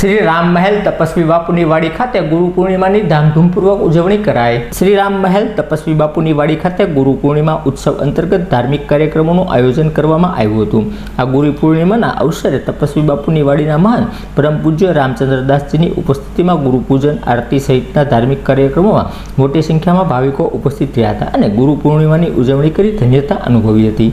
श्री राम महल तपस्वी बापूनी वाड़ी खाते गुरु पूर्णिमा की धामधूमपूर्वक उजवणी कराई। श्री राम महल तपस्वी बापूनी वाड़ी खाते गुरु पूर्णिमा उत्सव अंतर्गत धार्मिक कार्यक्रमों आयोजन करवामां आव्युं हतुं। आ गुरु पूर्णिमाना अवसरे तपस्वी बापूनी वाड़ीना महान परम पूज्य रामचंद्रदास जी की उपस्थिति में गुरु पूजन आरती सहित धार्मिक कार्यक्रमों में मोटी संख्या में भाविकों उपस्थित रह्या हता अने गुरु पूर्णिमा की उजवणी करी धन्यता अनुभवी हती।